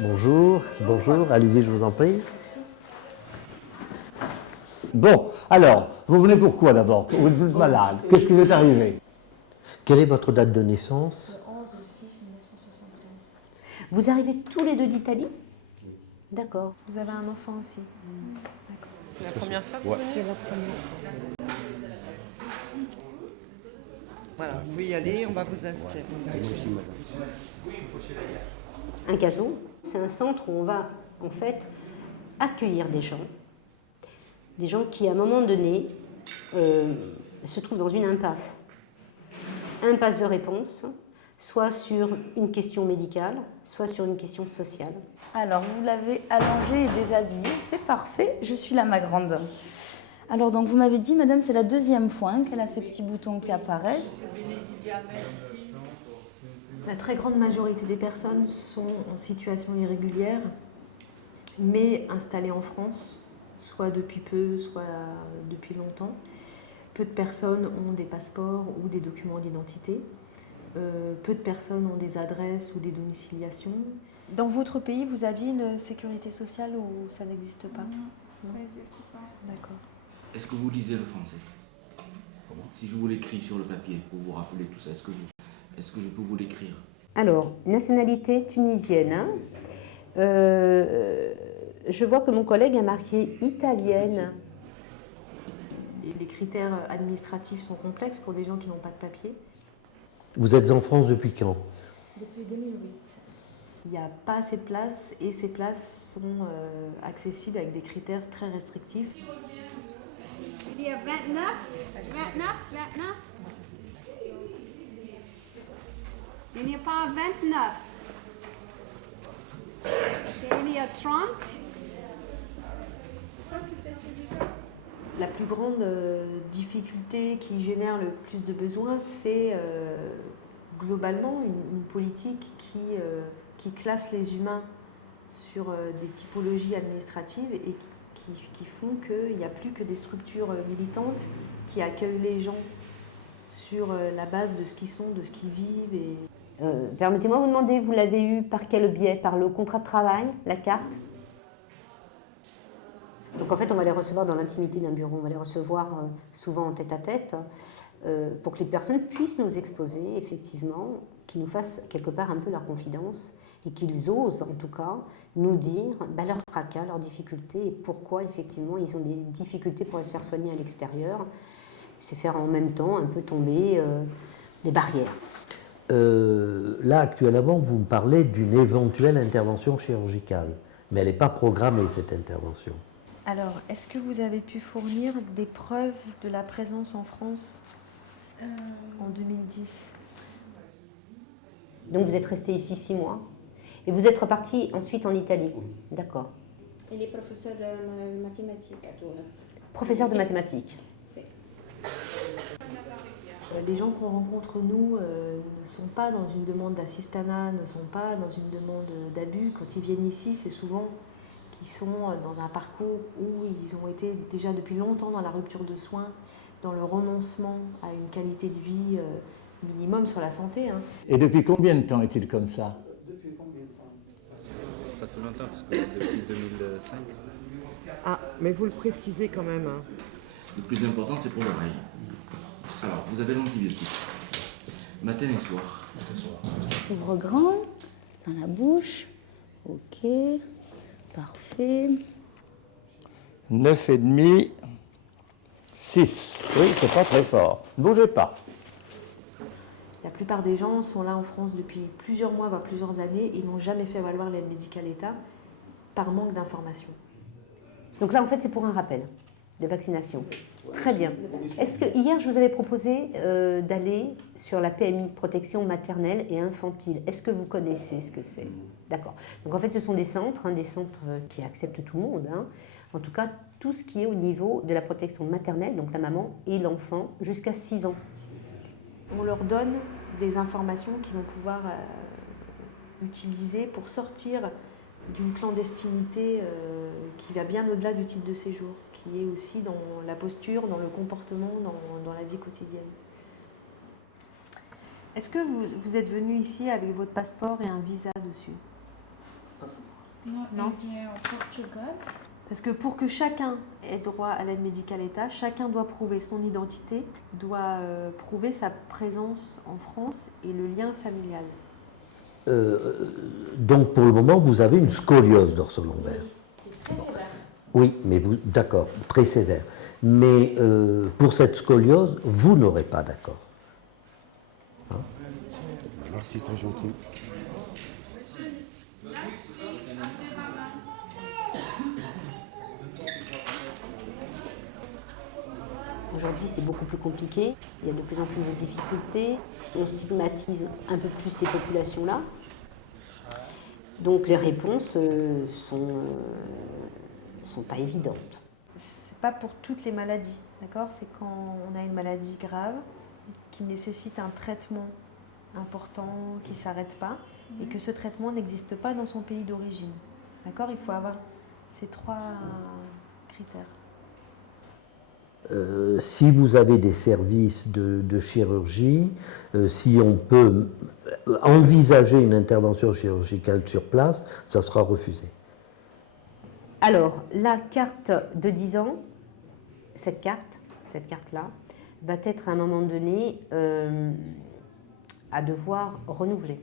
Bonjour, bonjour, allez-y, je vous en prie. Merci. Bon, alors, vous venez pourquoi d'abord? Vous êtes malade. Qu'est-ce qui vous est arrivé? Quelle est votre date de naissance? Le 11/6/1973. Vous arrivez tous les deux d'Italie? D'accord. Vous avez un enfant aussi? D'accord. C'est la première fois que vous Ouais. venez? C'est la première. Voilà, vous pouvez y aller, on va vous inscrire. Un caso, c'est un centre où on va en fait accueillir des gens qui à un moment donné se trouvent dans une impasse. Impasse de réponse, soit sur une question médicale, soit sur une question sociale. Alors, vous l'avez allongée et déshabillée, c'est parfait, je suis là, ma grande. Alors, donc, vous m'avez dit, madame, c'est la deuxième fois qu'elle a ces petits boutons qui apparaissent. La très grande majorité des personnes sont en situation irrégulière, mais installées en France, soit depuis peu, soit depuis longtemps. Peu de personnes ont des passeports ou des documents d'identité. Peu de personnes ont des adresses ou des domiciliations. Dans votre pays, vous aviez une sécurité sociale ou ça n'existe pas? Non, ça n'existe pas. D'accord. Est-ce que vous lisez le français? Si je vous l'écris sur le papier pour vous rappeler tout ça, est-ce que je peux vous l'écrire? Alors, nationalité tunisienne. Hein. Je vois que mon collègue a marqué italienne. Et les critères administratifs sont complexes pour des gens qui n'ont pas de papier. Vous êtes en France depuis quand? Depuis 2008. Il n'y a pas assez de places et ces places sont accessibles avec des critères très restrictifs. Il y a 29. Il n'y a pas 29. Il y a 30. La plus grande difficulté qui génère le plus de besoins, c'est globalement une politique qui classe les humains sur des typologies administratives et qui font qu'il n'y a plus que des structures militantes qui accueillent les gens sur la base de ce qu'ils sont, de ce qu'ils vivent. Et... Permettez-moi de vous demander, vous l'avez eu par quel biais? Par le contrat de travail, la carte? Donc en fait, on va les recevoir dans l'intimité d'un bureau, on va les recevoir souvent en tête-à-tête pour que les personnes puissent nous exposer, effectivement, qu'ils nous fassent quelque part un peu leur confidence et qu'ils osent en tout cas nous dire leur tracas, leurs difficultés et pourquoi effectivement ils ont des difficultés pour se faire soigner à l'extérieur. C'est faire en même temps un peu tomber les barrières. Là, actuellement, vous me parlez d'une éventuelle intervention chirurgicale, mais elle n'est pas programmée, cette intervention. Alors, est-ce que vous avez pu fournir des preuves de la présence en France en 2010? Donc vous êtes resté ici 6 mois et vous êtes reparti ensuite en Italie. D'accord. Il est professeur de mathématiques à Tunis. Professeur de mathématiques. Les gens qu'on rencontre, nous, ne sont pas dans une demande d'assistanat, ne sont pas dans une demande d'abus. Quand ils viennent ici, c'est souvent qu'ils sont dans un parcours où ils ont été déjà depuis longtemps dans la rupture de soins, dans le renoncement à une qualité de vie minimum sur la santé. Hein. Et depuis combien de temps est-il comme ça? Depuis combien de temps? Ça fait longtemps, parce que depuis 2005. Ah, mais vous le précisez quand même. Hein. Le plus important, c'est pour l'oreille. Alors, vous avez l'antibiotique, matin et soir. Ouvre grand, dans la bouche. Ok, parfait. 9,5, 6. Oui, c'est pas très fort. Ne bougez pas. La plupart des gens sont là en France depuis plusieurs mois, voire plusieurs années, et n'ont jamais fait valoir l'aide médicale État par manque d'information. Donc là, en fait, c'est pour un rappel de vaccination. Très bien. Est-ce que hier, je vous avais proposé d'aller sur la PMI, protection maternelle et infantile. Est-ce que vous connaissez ce que c'est? D'accord. Donc en fait, ce sont des centres qui acceptent tout le monde. Hein. En tout cas, tout ce qui est au niveau de la protection maternelle, donc la maman et l'enfant, jusqu'à 6 ans. On leur donne des informations qu'ils vont pouvoir utiliser pour sortir d'une clandestinité qui va bien au-delà du titre de séjour, qui est aussi dans la posture, dans le comportement, dans la vie quotidienne. Est-ce que vous êtes venu ici avec votre passeport et un visa dessus? Non. Il vient au Portugal. Parce que pour que chacun ait droit à l'aide médicale État, chacun doit prouver son identité, doit prouver sa présence en France et le lien familial. Donc pour le moment, vous avez une scoliose dorsolaire. Très sévère. Oui, mais vous, d'accord, très sévère. Mais pour cette scoliose, vous n'aurez pas d'accord. Merci, très gentil. Aujourd'hui, c'est beaucoup plus compliqué. Il y a de plus en plus de difficultés. On stigmatise un peu plus ces populations-là. Donc les réponses sont pas évidentes. C'est pas pour toutes les maladies, d'accord? C'est quand on a une maladie grave qui nécessite un traitement important qui ne s'arrête pas et que ce traitement n'existe pas dans son pays d'origine. D'accord? Il faut avoir ces 3 critères. Si vous avez des services de chirurgie, si on peut envisager une intervention chirurgicale sur place, ça sera refusé. Alors, la carte de 10 ans, cette carte-là, va être à un moment donné à devoir renouveler.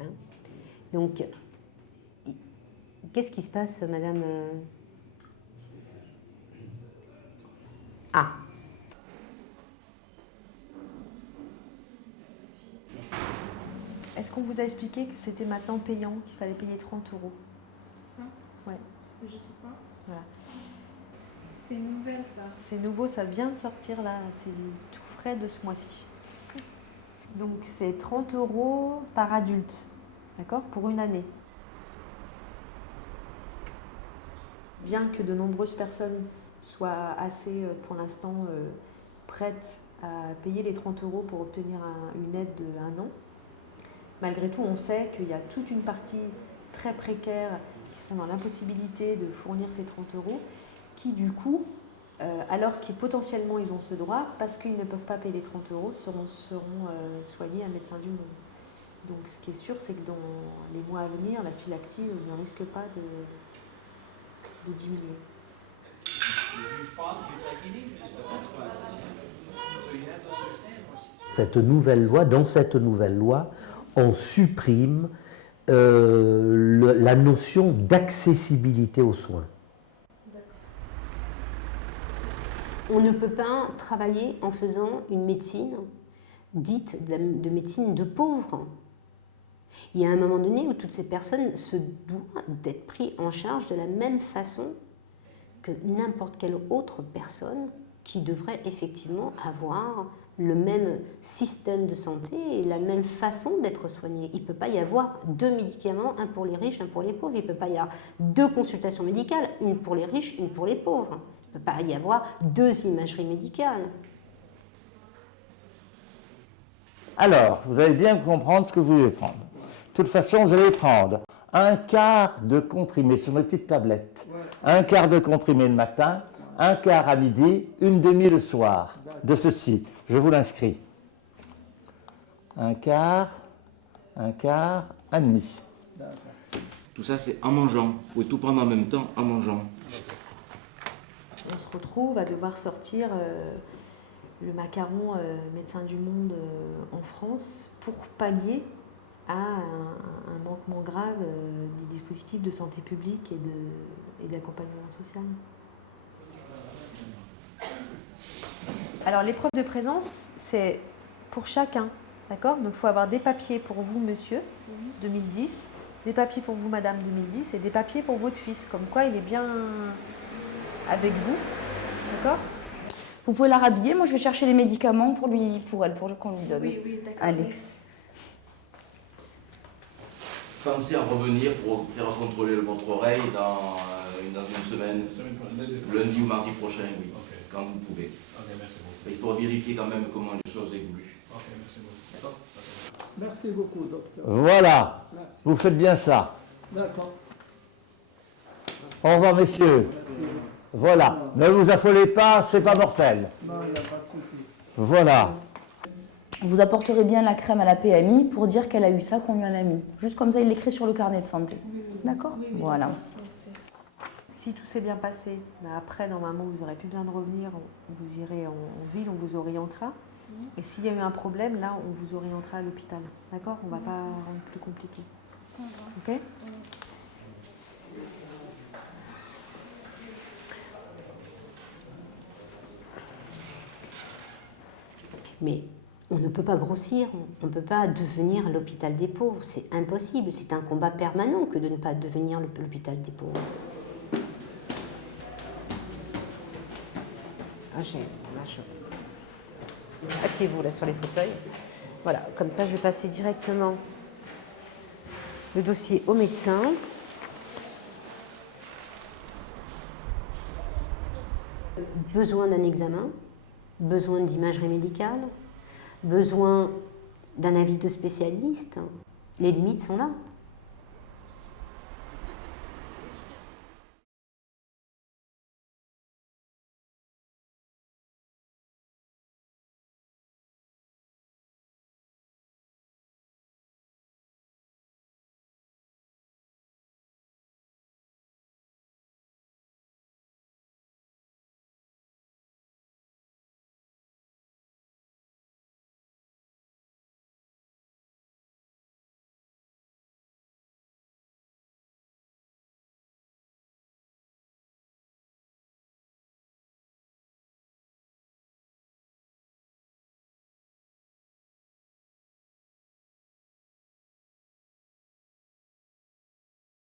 Hein. Donc, qu'est-ce qui se passe, madame Ah. Est-ce qu'on vous a expliqué que c'était maintenant payant, qu'il fallait payer 30 €? Ça? Ouais. Je sais pas. Voilà. C'est nouvelle ça. C'est nouveau, ça vient de sortir là, c'est tout frais de ce mois-ci. Donc c'est 30 € par adulte, d'accord, pour une année. Bien que de nombreuses personnes soient assez, pour l'instant, prêtes à payer les 30 € pour obtenir une aide de 1 an, malgré tout, on sait qu'il y a toute une partie très précaire qui sont dans l'impossibilité de fournir ces 30 € qui, du coup, alors qu'ils potentiellement ils ont ce droit, parce qu'ils ne peuvent pas payer les 30 € seront soignés à Médecins du Monde. Donc ce qui est sûr, c'est que dans les mois à venir, la file active ne risque pas de diminuer. Dans cette nouvelle loi, on supprime la notion d'accessibilité aux soins. On ne peut pas travailler en faisant une médecine dite de médecine de pauvres. Il y a un moment donné où toutes ces personnes se doivent d'être prises en charge de la même façon que n'importe quelle autre personne qui devrait effectivement avoir le même système de santé et la même façon d'être soignée. Il ne peut pas y avoir 2 médicaments, un pour les riches, un pour les pauvres. Il ne peut pas y avoir 2 consultations médicales, une pour les riches, une pour les pauvres. Il ne peut pas y avoir 2 imageries médicales. Alors, vous allez bien comprendre ce que vous voulez prendre. De toute façon, vous allez prendre un quart de comprimé sur mes petites tablettes. Un quart de comprimé le matin, un quart à midi, une demi le soir. De ceci, je vous l'inscris. Un quart, un demi. Tout ça, c'est en mangeant. Vous pouvez tout prendre en même temps en mangeant. On se retrouve à devoir sortir le macaron Médecins du Monde en France pour pallier à un manquement grave des dispositifs de santé publique et d'accompagnement social. Alors l'épreuve de présence, c'est pour chacun, d'accord? Donc il faut avoir des papiers pour vous, monsieur, 2010, des papiers pour vous, madame, 2010, et des papiers pour votre fils, comme quoi il est bien avec vous, d'accord? Vous pouvez la rhabiller, moi je vais chercher les médicaments pour elle, pour qu'on lui donne. Oui, d'accord. Allez. Pensez à revenir pour faire contrôler votre oreille dans une semaine, lundi ou mardi prochain, oui, quand vous pouvez. Merci beaucoup. Il faut vérifier quand même comment les choses évoluent. Merci beaucoup. D'accord? Merci beaucoup, docteur. Voilà, Merci. vous faites bien ça. D'accord. Au revoir, messieurs. Merci. Voilà, ne vous affolez pas, c'est pas mortel. Non, il n'y a pas de souci. Voilà. Vous apporterez bien la crème à la PMI pour dire qu'elle a eu ça, qu'on lui en a mis. Juste comme ça, il l'écrit sur le carnet de santé. D'accord? Voilà. Si tout s'est bien passé, après, normalement, vous n'aurez plus besoin de revenir, vous irez en ville, on vous orientera. Et s'il y a eu un problème, là, on vous orientera à l'hôpital. D'accord? On ne va pas rendre plus compliqué. Ok? Mais on ne peut pas grossir, on ne peut pas devenir l'hôpital des pauvres, c'est impossible, c'est un combat permanent que de ne pas devenir l'hôpital des pauvres. Asseyez-vous là sur les fauteuils. Voilà, comme ça je vais passer directement le dossier au médecin. Besoin d'un examen, besoin d'imagerie médicale, besoin d'un avis de spécialiste. Les limites sont là.